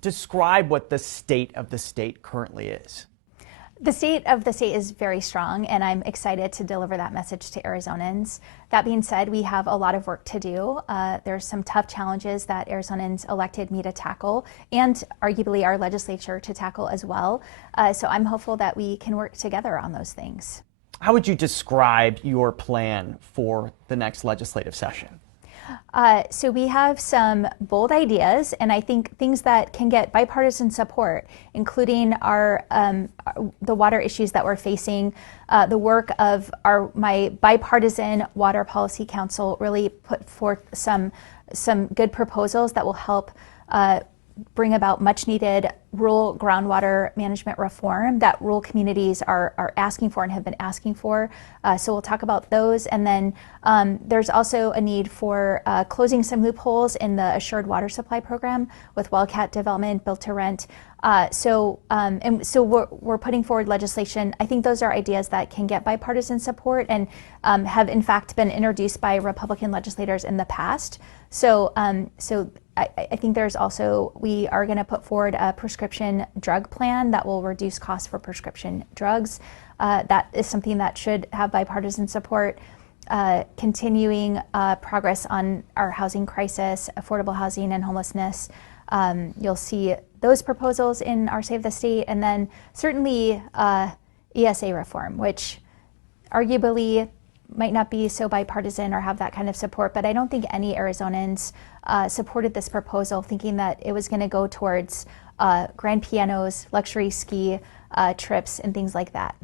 Describe what the state of the state currently is. The state of the state is very strong, and I'm excited to deliver that message to Arizonans. That being said, we have a lot of work to do. There's some tough challenges that Arizonans elected me to tackle, and arguably our legislature to tackle as well. So I'm hopeful that we can work together on those things. How would you describe your plan for the next legislative session? So we have some bold ideas, and I think things that can get bipartisan support, including the water issues that we're facing. The work of my bipartisan Water Policy Council really put forth some good proposals that will help bring about much needed rural groundwater management reform that rural communities are asking for and have been asking for. So we'll talk about those. And then there's also a need for closing some loopholes in the Assured Water Supply Program with Wildcat Development, Built to Rent. So we're putting forward legislation. I think those are ideas that can get bipartisan support and have in fact been introduced by Republican legislators in the past. So I think there's also, we are going to put forward a prescription drug plan that will reduce costs for prescription drugs. That is something that should have bipartisan support. Continuing progress on our housing crisis, affordable housing and homelessness. You'll see those proposals in our Save the State, and then certainly ESA reform, which arguably might not be so bipartisan or have that kind of support, but I don't think any Arizonans supported this proposal thinking that it was going to go towards grand pianos, luxury ski trips, and things like that.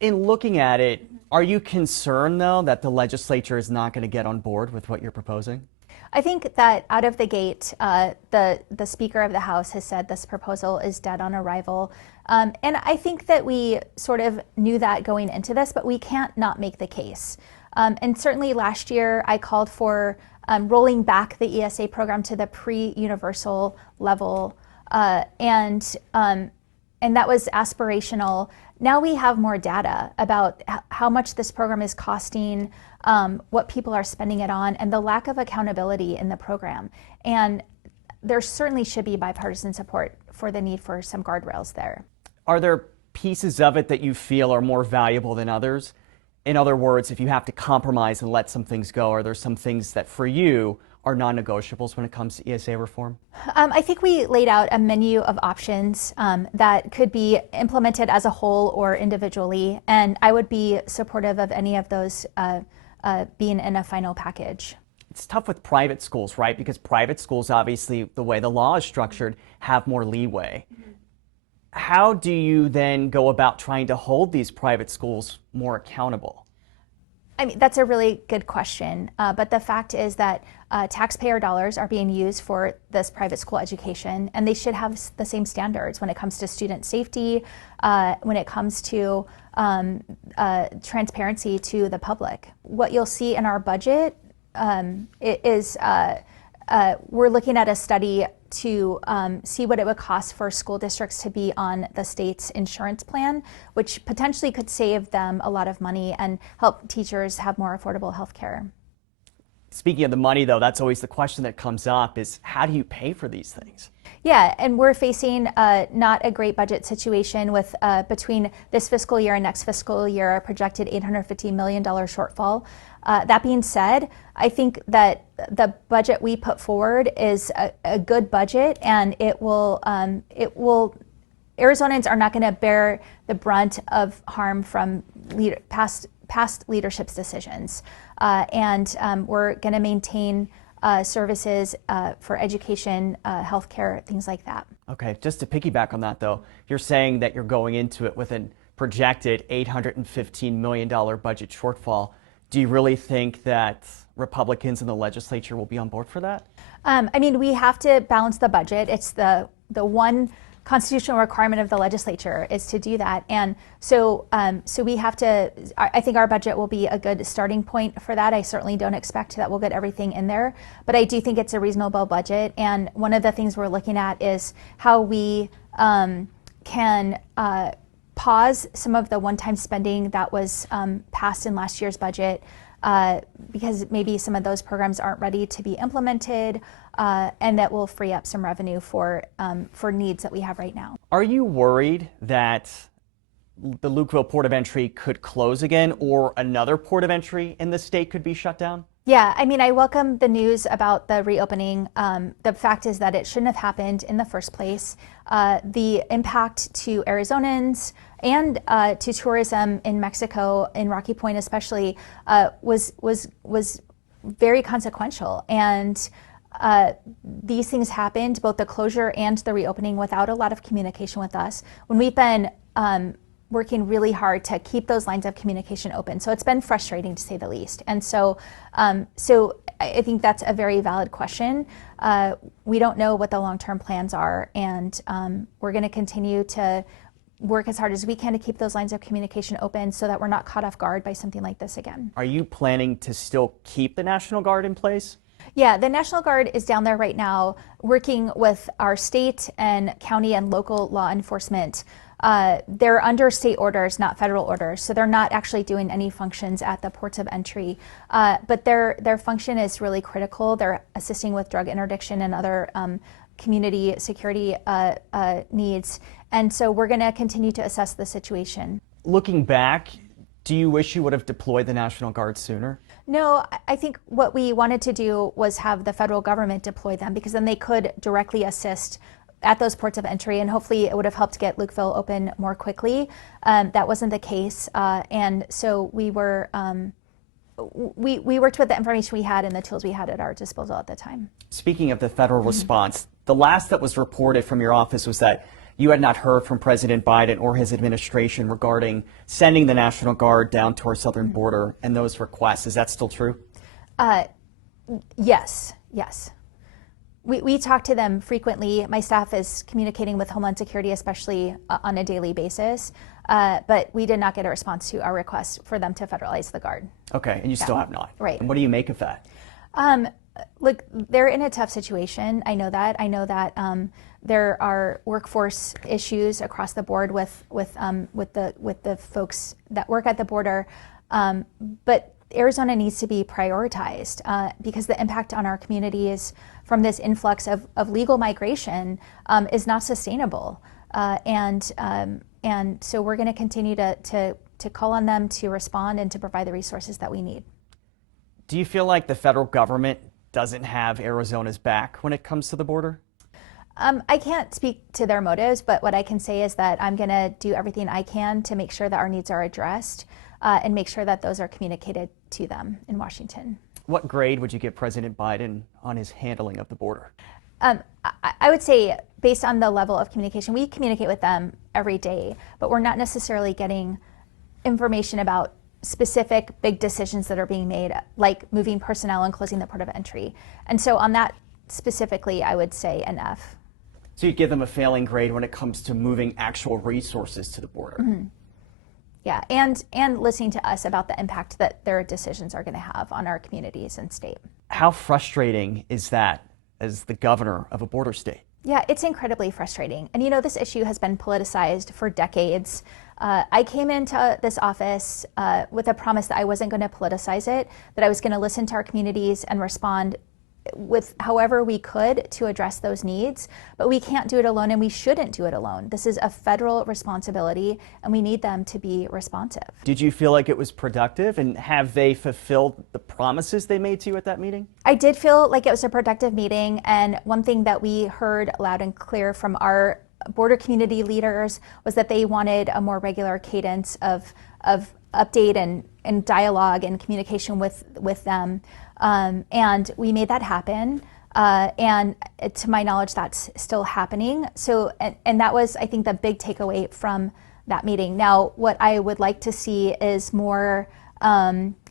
In looking at it, are you concerned, though, that the legislature is not going to get on board with what you're proposing? I think that out of the gate, the Speaker of the House has said this proposal is dead on arrival. And I think that we sort of knew that going into this, but we can't not make the case. And certainly last year, I called for rolling back the ESA program to the pre-universal level, and that was aspirational. Now we have more data about how much this program is costing, what people are spending it on, and the lack of accountability in the program. And there certainly should be bipartisan support for the need for some guardrails there. Are there pieces of it that you feel are more valuable than others? In other words, if you have to compromise and let some things go, are there some things that for you are non-negotiables when it comes to ESA reform? I think we laid out a menu of options that could be implemented as a whole or individually, and I would be supportive of any of those being in a final package. It's tough with private schools, right? Because private schools, obviously, the way the law is structured, have more leeway. Mm-hmm. How do you then go about trying to hold these private schools more accountable? I mean, that's a really good question. But the fact is that taxpayer dollars are being used for this private school education, and they should have the same standards when it comes to student safety, when it comes to transparency to the public. What you'll see in our budget is we're looking at a study to see what it would cost for school districts to be on the state's insurance plan, which potentially could save them a lot of money and help teachers have more affordable health care. Speaking of the money, though, that's always the question that comes up is how do you pay for these things? Yeah, and we're facing not a great budget situation with between this fiscal year and next fiscal year, a projected $850 million shortfall. That being said, I think that the budget we put forward is a good budget, and it will Arizonans are not going to bear the brunt of harm from past leadership's decisions, and we're going to maintain services for education, healthcare, things like that. Okay, just to piggyback on that, though, you're saying that you're going into it with a projected $815 million budget shortfall. Do you really think that Republicans in the legislature will be on board for that? I mean, we have to balance the budget. It's the one constitutional requirement of the legislature is to do that. And so we have to, I think our budget will be a good starting point for that. I certainly don't expect that we'll get everything in there, but I do think it's a reasonable budget. And one of the things we're looking at is how we can pause some of the one-time spending that was passed in last year's budget because maybe some of those programs aren't ready to be implemented, and that will free up some revenue for needs that we have right now. Are you worried that the Lukeville port of entry could close again, or another port of entry in the state could be shut down? Yeah, I mean, I welcome the news about the reopening. The fact is that it shouldn't have happened in the first place. The impact to Arizonans and to tourism in Mexico, in Rocky Point especially, was very consequential. And these things happened, both the closure and the reopening, without a lot of communication with us, when we've been working really hard to keep those lines of communication open. So it's been frustrating, to say the least. And so I think that's a very valid question. We don't know what the long-term plans are, and we're going to continue to work as hard as we can to keep those lines of communication open so that we're not caught off guard by something like this again. Are you planning to still keep the National Guard in place? Yeah, the National Guard is down there right now working with our state and county and local law enforcement. They're under state orders, not federal orders, so they're not actually doing any functions at the ports of entry. But their function is really critical. They're assisting with drug interdiction and other community security needs. And so we're going to continue to assess the situation. Looking back, do you wish you would have deployed the National Guard sooner? No, I think what we wanted to do was have the federal government deploy them, because then they could directly assist at those ports of entry, and hopefully it would have helped get Lukeville open more quickly. That wasn't the case, and so we were we worked with the information we had and the tools we had at our disposal at the time. Speaking of the federal response, the last that was reported from your office was that you had not heard from President Biden or his administration regarding sending the National Guard down to our southern border and those requests. Is that still true? Yes. We talk to them frequently. My staff is communicating with Homeland Security, especially on a daily basis. But we did not get a response to our request for them to federalize the Guard. Okay, and you still have not. Right. And what do you make of that? Look, they're in a tough situation. I know that. There are workforce issues across the board with the folks that work at the border. But Arizona needs to be prioritized because the impact on our communities from this influx of legal migration is not sustainable. And so we're going to continue to call on them to respond and to provide the resources that we need. Do you feel like the federal government doesn't have Arizona's back when it comes to the border? I can't speak to their motives, but what I can say is that I'm going to do everything I can to make sure that our needs are addressed and make sure that those are communicated to them in Washington. What grade would you give President Biden on his handling of the border? I would say, based on the level of communication, we communicate with them every day, but we're not necessarily getting information about specific big decisions that are being made, like moving personnel and closing the port of entry. And so on that specifically, I would say an F. So you give them a failing grade when it comes to moving actual resources to the border. Mm-hmm. Yeah, and listening to us about the impact that their decisions are going to have on our communities and state. How frustrating is that as the governor of a border state? Yeah, it's incredibly frustrating. And you know, this issue has been politicized for decades. I came into this office with a promise that I wasn't going to politicize it, that I was going to listen to our communities and respond with however we could to address those needs. But we can't do it alone, and we shouldn't do it alone. This is a federal responsibility, and we need them to be responsive. Did you feel like it was productive, and have they fulfilled the promises they made to you at that meeting? I did feel like it was a productive meeting, and one thing that we heard loud and clear from our border community leaders was that they wanted a more regular cadence of update and dialogue and communication with them. And we made that happen. And to my knowledge, that's still happening. So, and that was, I think, the big takeaway from that meeting. Now, what I would like to see is more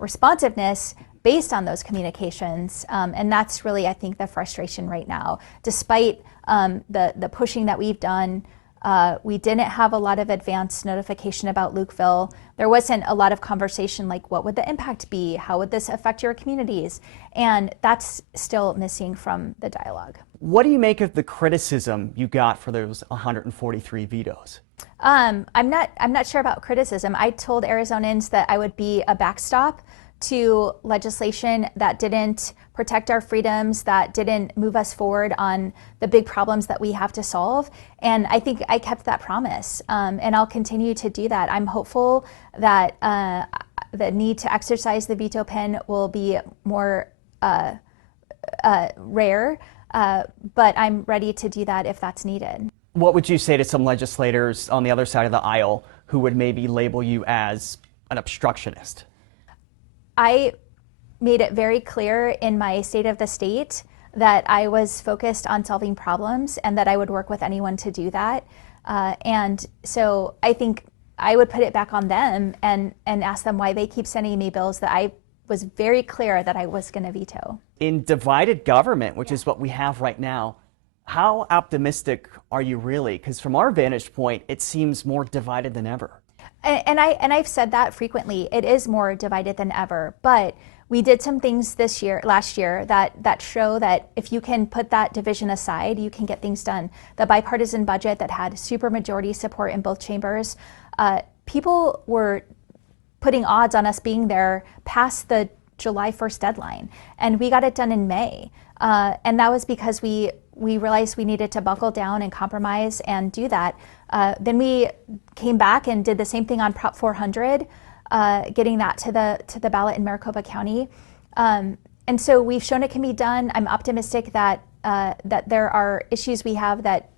responsiveness based on those communications. And that's really, I think, the frustration right now. Despite the pushing that we've done, we didn't have a lot of advance notification about Lukeville. There wasn't a lot of conversation like, what would the impact be? How would this affect your communities? And that's still missing from the dialogue. What do you make of the criticism you got for those 143 vetoes? I'm not sure about criticism. I told Arizonans that I would be a backstop to legislation that didn't protect our freedoms, that didn't move us forward on the big problems that we have to solve. And I think I kept that promise, and I'll continue to do that. I'm hopeful that the need to exercise the veto pen will be more rare, but I'm ready to do that if that's needed. What would you say to some legislators on the other side of the aisle who would maybe label you as an obstructionist? I made it very clear in my State of the State that I was focused on solving problems and that I would work with anyone to do that. And so I think I would put it back on them and ask them why they keep sending me bills that I was very clear that I was going to veto. In divided government, which is what we have right now, how optimistic are you really? Because from our vantage point, it seems more divided than ever. And I've said that frequently. It is more divided than ever. But we did some things last year, that show that if you can put that division aside, you can get things done. The bipartisan budget that had supermajority support in both chambers, people were putting odds on us being there past the July 1st deadline. And we got it done in May. And that was because we realized we needed to buckle down and compromise and do that. Then we came back and did the same thing on Prop 400, getting that to the ballot in Maricopa County. And so we've shown it can be done. I'm optimistic that there are issues we have that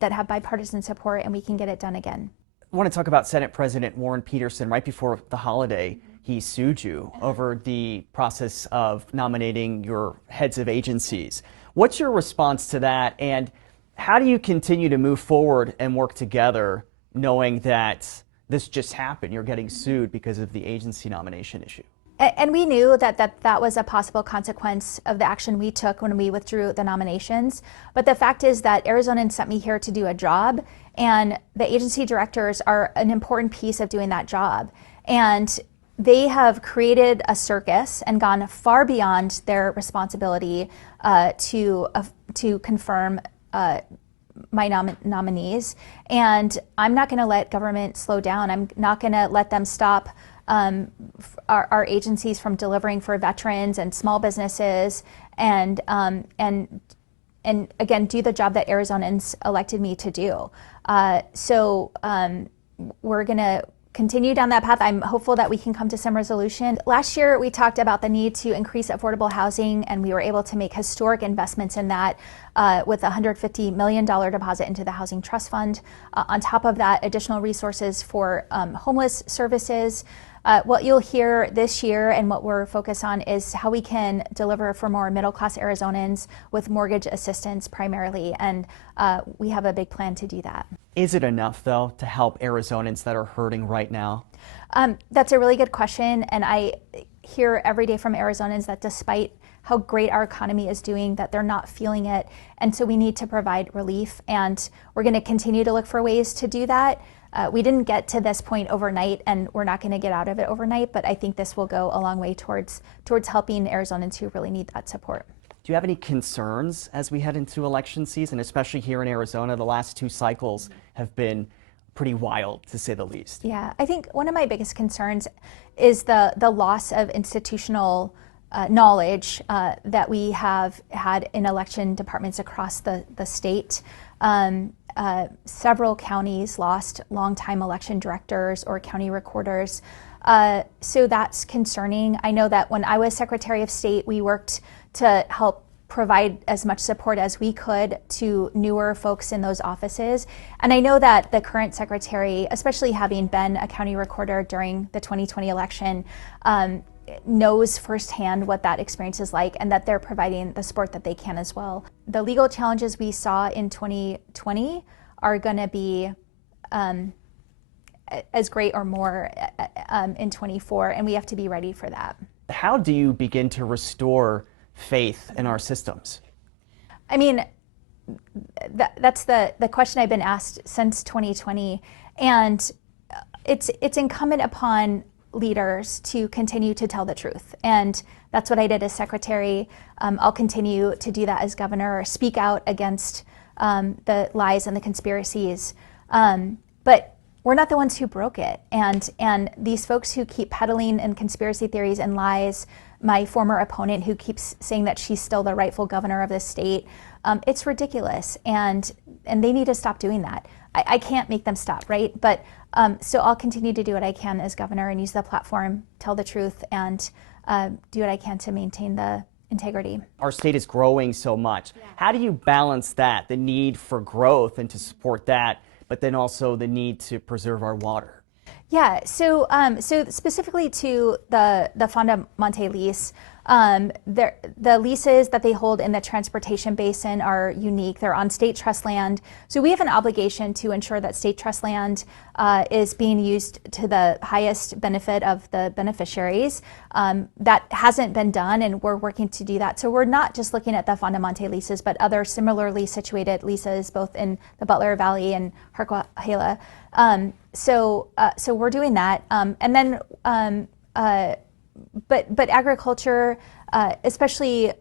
have bipartisan support, and we can get it done again. I want to talk about Senate President Warren Peterson. Right before the holiday, he sued you over the process of nominating your heads of agencies. What's your response to that, and how do you continue to move forward and work together knowing that this just happened? You're getting sued because of the agency nomination issue. And we knew that was a possible consequence of the action we took when we withdrew the nominations. But the fact is that Arizonans sent me here to do a job, and the agency directors are an important piece of doing that job. And they have created a circus and gone far beyond their responsibility to confirm my nominees. And I'm not going to let government slow down. I'm not going to let them stop our agencies from delivering for veterans and small businesses, and again, do the job that Arizonans elected me to do. So we're going to continue down that path. I'm hopeful that we can come to some resolution. Last year, we talked about the need to increase affordable housing, and we were able to make historic investments in that with a $150 million deposit into the Housing Trust Fund. On top of that, additional resources for homeless services. What you'll hear this year and what we're focused on is how we can deliver for more middle-class Arizonans with mortgage assistance primarily, and we have a big plan to do that. Is it enough, though, to help Arizonans that are hurting right now? That's a really good question, and I hear every day from Arizonans that despite how great our economy is doing, that they're not feeling it, and so we need to provide relief, and we're going to continue to look for ways to do that. We didn't get to this point overnight, and we're not going to get out of it overnight, but I think this will go a long way towards helping Arizonans who really need that support. Do you have any concerns as we head into election season, especially here in Arizona? The last two cycles have been pretty wild, to say the least. Yeah, I think one of my biggest concerns is the loss of institutional knowledge that we have had in election departments across the state. Several counties lost longtime election directors or county recorders. So that's concerning. I know that when I was Secretary of State, we worked to help provide as much support as we could to newer folks in those offices. And I know that the current secretary, especially having been a county recorder during the 2020 election, knows firsthand what that experience is like, and that they're providing the support that they can as well. The legal challenges we saw in 2020 are going to be as great or more in 24, and we have to be ready for that. How do you begin to restore faith in our systems? I mean, that's the question I've been asked since 2020, and it's incumbent upon leaders to continue to tell the truth, and that's what I did as secretary. I'll continue to do that as governor, speak out against the lies and the conspiracies. But we're not the ones who broke it. And these folks who keep peddling and conspiracy theories and lies, my former opponent who keeps saying that she's still the rightful governor of this state, it's ridiculous. And they need to stop doing that. I can't make them stop, right? But so I'll continue to do what I can as governor and use the platform, tell the truth, and do what I can to maintain the integrity. Our state is growing so much. Yeah. How do you balance that, the need for growth and to support that, but then also the need to preserve our water? Yeah, so specifically to the Fonda Monte lease, the leases that they hold in the transportation basin are unique. They're on state trust land. So we have an obligation to ensure that state trust land is being used to the highest benefit of the beneficiaries. That hasn't been done, and we're working to do that. So we're not just looking at the Fonda Monte leases, but other similarly situated leases, both in the Butler Valley and Harquahala. So we're doing that. And then, but agriculture, especially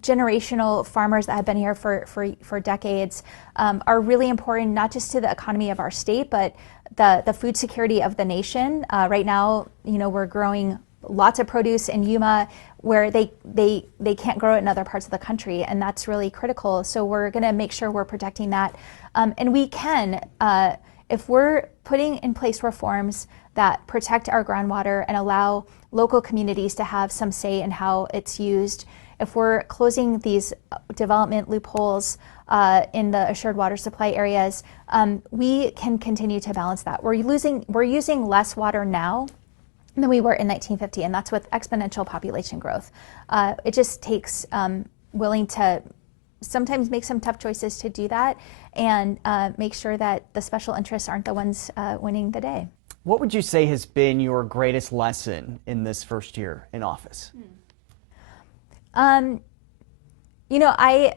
generational farmers that have been here for decades, are really important, not just to the economy of our state, but the food security of the nation. Right now, we're growing lots of produce in Yuma where they can't grow it in other parts of the country, and that's really critical. So we're going to make sure we're protecting that. And we can, if we're putting in place reforms that protect our groundwater and allow local communities to have some say in how it's used, if we're closing these development loopholes in the assured water supply areas, we can continue to balance that. We're using less water now than we were in 1950, and that's with exponential population growth. It just takes willing to sometimes make some tough choices to do that and make sure that the special interests aren't the ones winning the day. What would you say has been your greatest lesson in this first year in office? I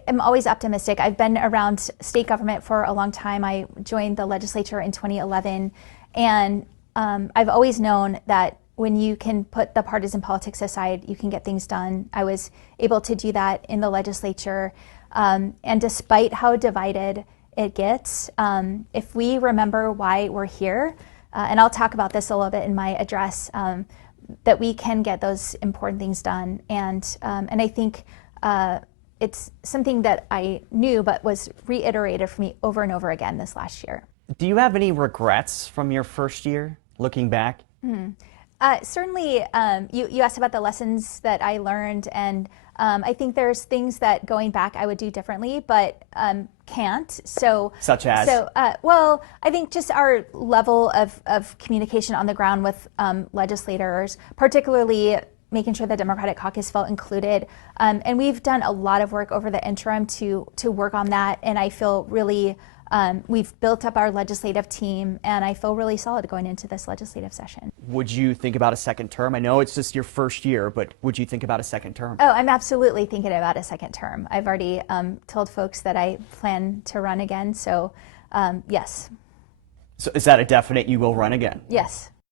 am always optimistic. I've been around state government for a long time. I joined the legislature in 2011, and I've always known that when you can put the partisan politics aside, you can get things done. I was able to do that in the legislature. And despite how divided it gets, if we remember why we're here, and I'll talk about this a little bit in my address, that we can get those important things done. And I think it's something that I knew but was reiterated for me over and over again this last year. Do you have any regrets from your first year, looking back? Certainly, you asked about the lessons that I learned, and I think there's things that going back I would do differently, but can't. So, such as? Well, I think just our level of communication on the ground with legislators, particularly making sure the Democratic caucus felt included. And we've done a lot of work over the interim to work on that, and I feel really we've built up our legislative team, and I feel really solid going into this legislative session. Would you think about a second term? I know it's just your first year, but would you think about a second term? Oh, I'm absolutely thinking about a second term. I've already told folks that I plan to run again, so yes. So is that a definite you will run again? Yes.